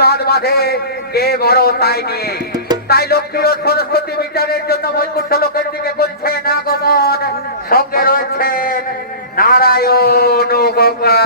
বিবাদ বাঁধে কে বড় তাই নিয়ে। তাই লক্ষ্মী ও সরস্বতী বিচারের জন্য বৈকুণ্ঠ লোকের দিকে করছেন আগমন। সঙ্গে রয়েছেন নারায়ণ ও গঙ্গা।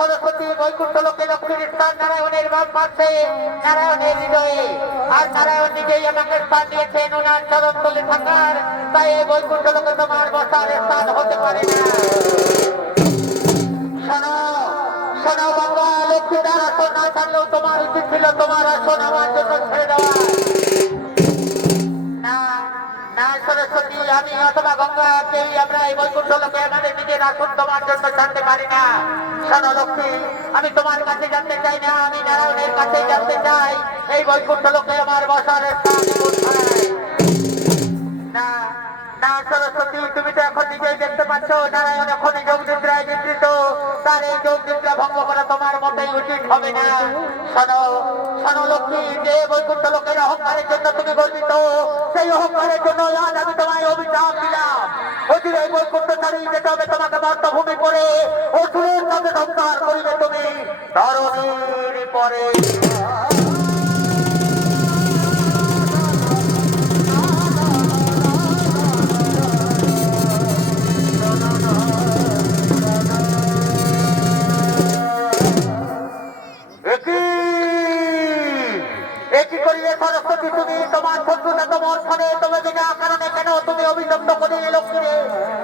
সরস্বতী বৈকুণ্ঠ লোকে লক্ষ্মীর স্থান নারায়ণের বাম পাশে, নারায়ণের হৃদয়ে। আর নারায়ণ নিজেই আমাকে স্থান দিয়েছেন ওনার চরণ তলে থাকার। তাই এই বৈকুণ্ঠ লোকে তোমার বসার স্থান হতে পারে না। শোনো শোনো বাবা, লক্ষ্মীদার আসন না থাকলেও তোমার উচিত ছিল তোমার আসন আমার জন্য ছেড়ে দেওয়া। না সরস্বতী, আমি অথবা গঙ্গা কেই আমরা এই বৈকুণ্ঠ লোকে আমাদের নিজের আসন তোমার জন্য ছাড়তে পারি না। শোনো লক্ষ্মী, আমি তোমার কাছে জানতে চাই না, আমি নারায়ণের কাছে জানতে চাই এই বৈকুণ্ঠ লোকে আমার বসার স্থান কোথায়। না না সরস্বতী, তুমি তো এখন নিজেই দেখতে পাচ্ছ নারায়ণ এখন যোগ নিদ্রায় নিদ্রিত। তার এই যোগ নিদ্রা ভঙ্গ করা তোমার মোটেই উচিত হবে না। শোনো শোনো লক্ষ্মী, যে বৈকুণ্ঠ লোকের অহংকারের জন্য তুমি গর্বিত, সেই অহংকারের জন্য আজ আমি তোমায় অভিশাপ দিলাম। অচির এই বৈকুণ্ঠ ছাড়িয়ে যেতে হবে তোমাকে মর্তভূমি করে, অসুরের সাথে সংসার করিবে তুমি ধরণীর পরে। সরস্বতী তুমি তোমার শত্রুতা তোমার ফলে তুমি বিনা কারণে কেন তুমি অভিশপ্ত করিয়ে লক্ষ্মীরে,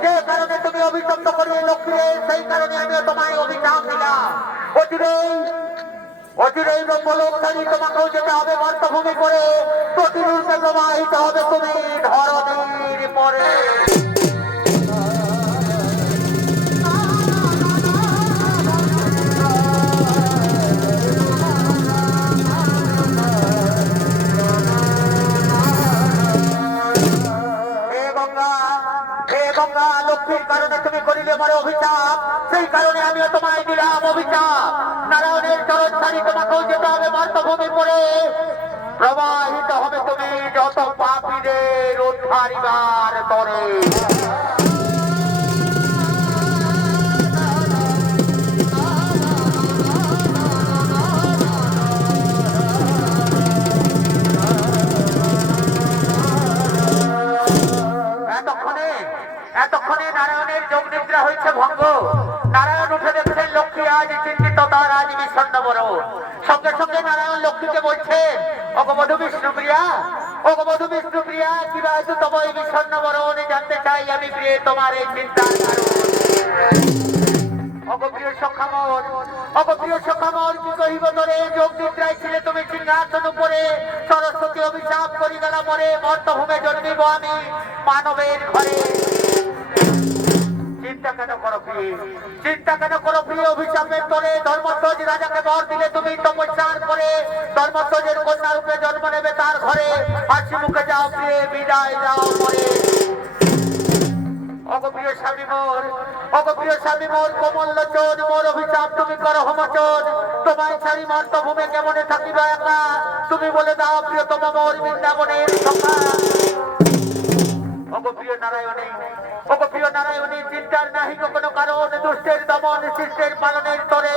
যে কারণে তুমি অভিশপ্ত করিয়ে লক্ষ্মীরে, সেই কারণে আমিও তোমায় অভিশাপ দিলাম। অচিরেই ব্রহ্মলোকধারী তোমাকেও যেতে হবে মর্তভূমি করে, প্রতিরূপে প্রবাহিত হবে তুমি ধরণীর পরে। লক্ষ্মীর কারণে তুমি করিলে বড় অভিশাপ, সেই কারণে আমিও তোমায় দিলাম অভিশাপ। নারায়ণের চরণ ছাড়ি তোমাকেও যেতে হবে মর্তভূমি পড়ে, প্রবাহিত হবে তুমি যত পাপীদের উদ্ধারিবার তরে। এতক্ষণে নারায়ণের যোগ নিদ্রা হয়েছে ভঙ্গ। নারায়ণ উঠে দেখছেন লক্ষ্মী আজ চিন্তিত, তার আজ বিষণ্ণ বড়। সঙ্গে সঙ্গে নারায়ণ লক্ষ্মীকে বলছেন, অগমধু বিষ্ণুপ্রিয়া, অগমধু বিষ্ণুপ্রিয়া, কিবা হয়তো তোমার বিষণ্ণ বরণ জানতে চাই আমি প্রিয় তোমার এই চিন্তার কারণ। অগপ্রিয় সখামল, অগপ্রিয় সখামল, কি কহিব তোরে, যোগ নিদ্রায় ছিলে তুমি সিংহাসন উপরে, সরস্বতী অভিশাপ করি গেলা মরে, মর্তভূমে জন্মিব আমি মানবের ঘরে। চিন্তা কেন করো প্রিয়, চিন্তা কেন করো প্রিয়, অভিশাপের তোরে ধর্মধ্বজ রাজাকে বর দিলে তুমি তপস্যার করে, ধর্মধ্বজের কন্যা রূপে জন্ম নেবে তার ঘরে, হাসি মুখে যাও প্রিয়, বিদায় যাও মরে। অগপ্রিয় স্বামী মোর, অগপ্রিয় স্বামী মোর, কোমল লোচন মোর অভিশাপ তুমি করো হোমোচন, তোমায় ছাড়ি মর্তভূমে কেমনে থাকিবা একা, তুমি বলে দাও প্রিয়তম মোর বৃন্দাবনের সখা। অগপ্রিয় নারায়ণী, অগপ্রিয় নারায়ণী, চিন্তার নাহি কোনো কারণ, দুষ্টের দমন শিষ্টের পালনের তরে,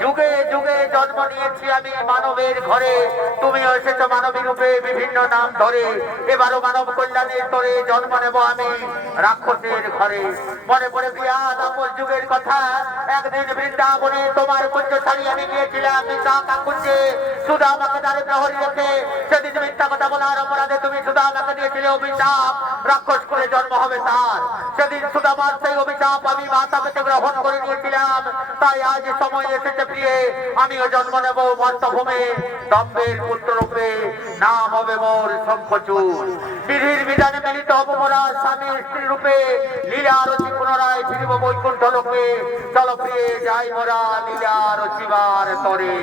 যুগে যুগে জন্ম নিয়েছি আমি মানবের ঘরে, তুমি এসেছ মানবী রূপে বিভিন্ন নাম ধরে, এবারও মানব কল্যাণের তরে জন্ম নেব আমি রাক্ষসের ঘরে। মনে পড়ে প্রিয়া দাপর যুগের কথা, একদিন বৃন্দাবনে তোমার কুঞ্জ ছাড়ি আমি গিয়েছিলাম বিশাখা কুঞ্জে, সুধা আমাকে দ্বারে প্রহরী রেখে, সেদিন মিথ্যা কথা বলার অপরাধে তুমি সুধা আমাকে দিয়েছিলে অভিশাপ, রাক্ষস করে জন্ম হবে তার। সেদিন সুদামার সেই অভিশাপ আমি মাথা পেতে গ্রহণ করে নিয়েছিলাম, তাই আজ সময় এসেছে প্রিয়ে, আমিও জন্ম নেব মর্তভূমে দম্ভের পুত্র রূপে, নাম হবে মোর শঙ্খচূড়। বিধির বিধানে মিলিত হব মোরা স্বামী স্ত্রী রূপে, লীলা রচি পুনরায় ফিরিব বৈকুণ্ঠ লোকে, চল প্রিয়ে যাই মোরা লীলা রচিবার তরে।